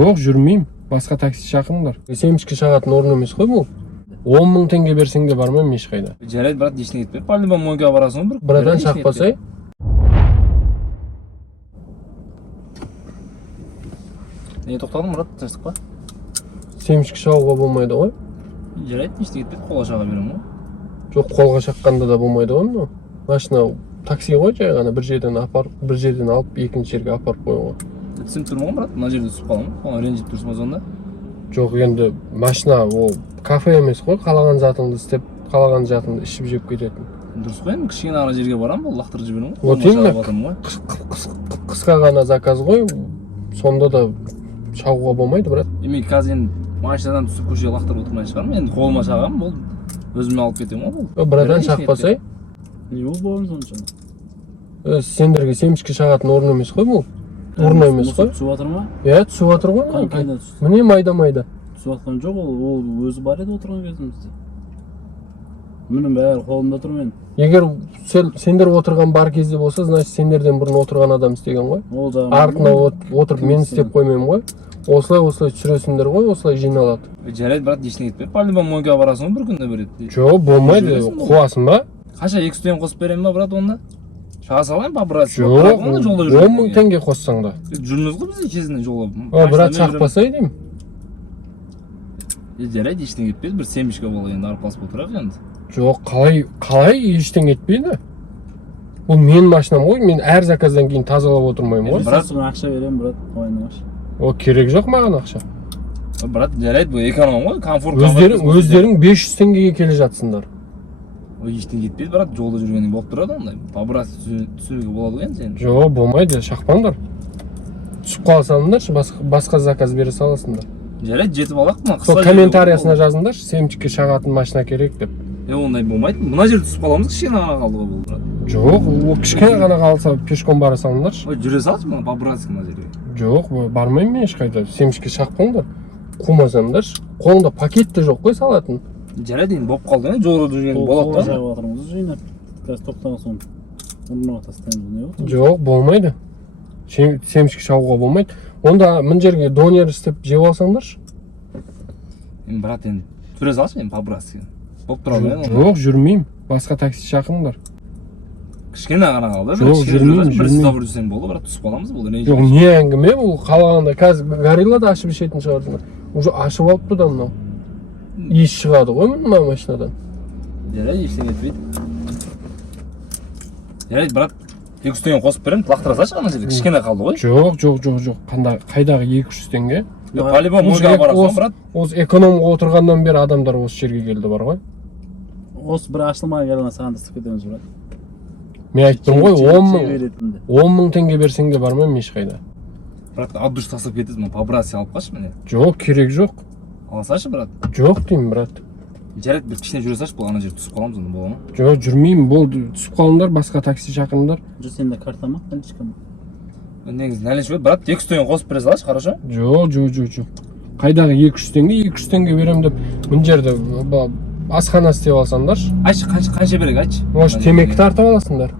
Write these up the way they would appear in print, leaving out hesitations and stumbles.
Жоқ, жүрмейм. Басқа такси шақырыңдар. Семечке шағатын орын емес қой бұл. 10 мың теңге берсең де бармаймын ешқайда. Жарайды, брат, ештеңе етпе. По-любому мойынға барасың бір. Братан, шақпасай. Не тоқтадың, брат, тырыстық па? Семечке шағуға болмайды ғой. Жарайды, ештеңе етпе, қолға шаға беремін ғой. Жоқ, қолға шаққанда да болмайды ғой мынау. Машина такси ғой, жай ғана бір жерден алып екінші жерге апарып қоюға. Түсініп тұрмын ғой, брат, мына жерде түсіп қаламын. Оған ренжіп тұрсың ба сонда? Жоқ, енді машина ол кафе емес қой, қалаған затыңды істеп, қалаған затыңды ішіп жеп кететін. Дұрыс қой, енді кішкене ана жерге барамын, бұл лақтырып жіберемін ғой. Вот именно, қысқа ғана заказ ғой, сонда да шағуға болмайды, брат. Емей, қазір енді машинадан түсіп көшеге лақтырып отырмай шығармын, енді қолыма шағамын, бұл өзіме алып кетемін ғой бұл. Братан, шақпасай. Не ол болған сонша? Сендерге семечке шағатын орын емес қой бұл. Орын емес қой. Түсіп жатыр ма? Иә, түсіп жатыр ғой. Қайда түсті? Міне майда-майда. Түсіп жатқан жоқ, ол өзі бар еді отырған кезімізде. Менің бәрі қолымда тұр мен. Егер сендер отырған бар кезде болса, значит сендерден бұрын отырған адам істеген ғой. Артына отырып мен істеп қоймаймын ғой. Осылай түсіресіңдер ғой, осылай жиналады. Жарайды, брат, ештеңе етпе. По-любому мойынға барасың ғой, бір күнде береді. Жоқ, болмайды, қуасың ба? Қанша 2 студент қосып беремін ба, брат, онда? Шаға салайын ба, брат? Жоқ, 10 мың теңге қоссаң да. Жүрміз ғой бізде кезінде жолы. Брат, шақпасай деймін. Жарайды, ештеңе етпейді, бір семечке болды енді арпалысып отырайық енді. Жоқ, қалай ештеңе етпейді? Бұл менің машинам ғой, мен әр заказдан кейін тазалап отырмаймын ғой. Брат, ақша беремін, брат, ойнағаш. О, керек жоқ маған ақша. Брат, жарайды, бұл эконом ғой, комфорт. Өздерің 500 теңгеге келе жатсыңдар. Ой, ештеңе етпейді, брат, жолда жүргенің болып тұрады ондай. По-брат түсіруге болады ғой енді сен. Жоқ, болмайды, шақпаңдар. Түсіп қаласаңдаршы, басқа заказ бере саласыңдар. Жарайды, жетіп алақ мына қысқа. Сол комментариясына жазыңдаршы, семечке шағатын машина керек деп. Ондай болмайды. Мына жерде түсіп қаламыз, кішкене ғана қалды ғой бұл, брат. Жоқ, ол кішкене ғана қалса пешком бара салыңдаршы. Ой, жүре салшы мына по-братски мына жерге. Жоқ, бармаймын мен ешқайда. Семечке шақпаңдар. Қумасаңдаршы. Қолыңда пакет те жоқ қой салатын. Жарайды, енді болып қалды енді жолда жүрген болады да. Жайып отырмыз жинап. Қазір тоқтаған соң орнына тастаймыз, не болды? Жоқ, болмайды. Семечке шағуға болмайды. Онда мына жерге донер істеп жеп алсаңдаршы. Енді брат, енді жүре салшы енді по-братски. Болып тұрады енді. Жоқ, жүрмеймін. Басқа такси шақырыңдар. Кішкене ғана қалды. Жоқ, жүрмеймін. Бір стабыр жүрсең болды, брат, түсіп қаламыз бұл. Жоқ, не әңгіме бұл? Қалағанда қазір гориллада ашып ішетін шығарсыңдар. Уже ашып алыпты да мынау. Иіс шығады ғой мына машинадан. Жарайды, ештеңе етпейді. Жарайды, брат, 200 теңге қосып беремін, лақтыра салшы ана жерде. Кішкене қалды ғой. Жоқ. Қайдағы 200 теңге? По-любому мойынға барасың, брат. Осы экономға отырғаннан бері адамдар осы жерге келді бар ғой. Осы бір ашылмай келген саған тастап кетеміз, брат. Мен айттым ғой, 10 мың теңге берсең де бармаймын ешқайда. Брат, от души тастап кетесіз, мен по-братски алып қашы міне. Жоқ, керек жоқ. Алсайшы, брат. Жоқ деймін, брат. Жарайды, бір кішкене жүре салшы, бұл ана жерде түсіп қаламыз онда, бола ма? Жоқ, жүрмеймін, болды, түсіп қалыңдар, басқа такси шақырыңдар. Жүр, сенде карта ма? Наличка ма? Негізі наличка бар, брат, 200 теңге қосып бере салшы, хорошо? Жоқ. Қайдағы 200 теңге берем деп, мына жерде асхана істеп алсаңдаршы. Айтшы, қанша берек, айтшы. Может, темекі тартып аласыңдар.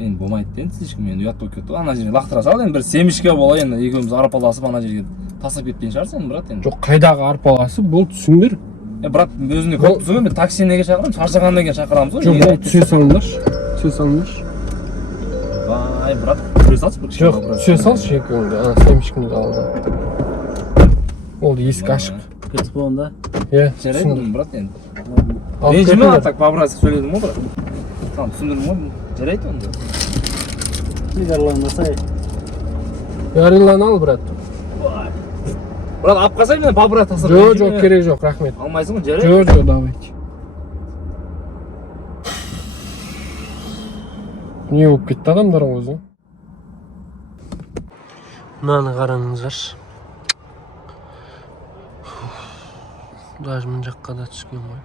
Енді болмайды енді, слишком енді ұят болып кетті. Ана жерге лақтыра сал, енді бір семечке бола, енді екеуміз арпаласып ана жерге тастап кеткен шығарсың, брат енді. Жоқ, қайдағы арпаласып, бұл түсіңдер. Брат, өзіне көп түсігі, мен такси неге шақырамын, шаршағаннан кейін шақырамыз ғой. Жоқ, бұл түсе салыңдаршы. Ай, брат, түсе салшы бір кішкене. Жоқ, түсе салшы екеуіңді, ана семечкеңді алды. Ол есік ашық. Кетіп болғанда? Иә, жарайды, брат енді. Ренжіме, так по-братски сөйледім ғой, брат. Tamam, түсіндірдім ғой, жарайды онда. Нидерландасай. Горилланы ал, брат. Брат, алып қалсай мен по-брат тастап. Жоқ, керек жоқ, рахмет. Алмайсың ғой, жарайды? Жоқ, давайте. Не болып кетті адамдар өзі? Мынаны қараңыздаршы. Даже мына жаққа да түскен ғой.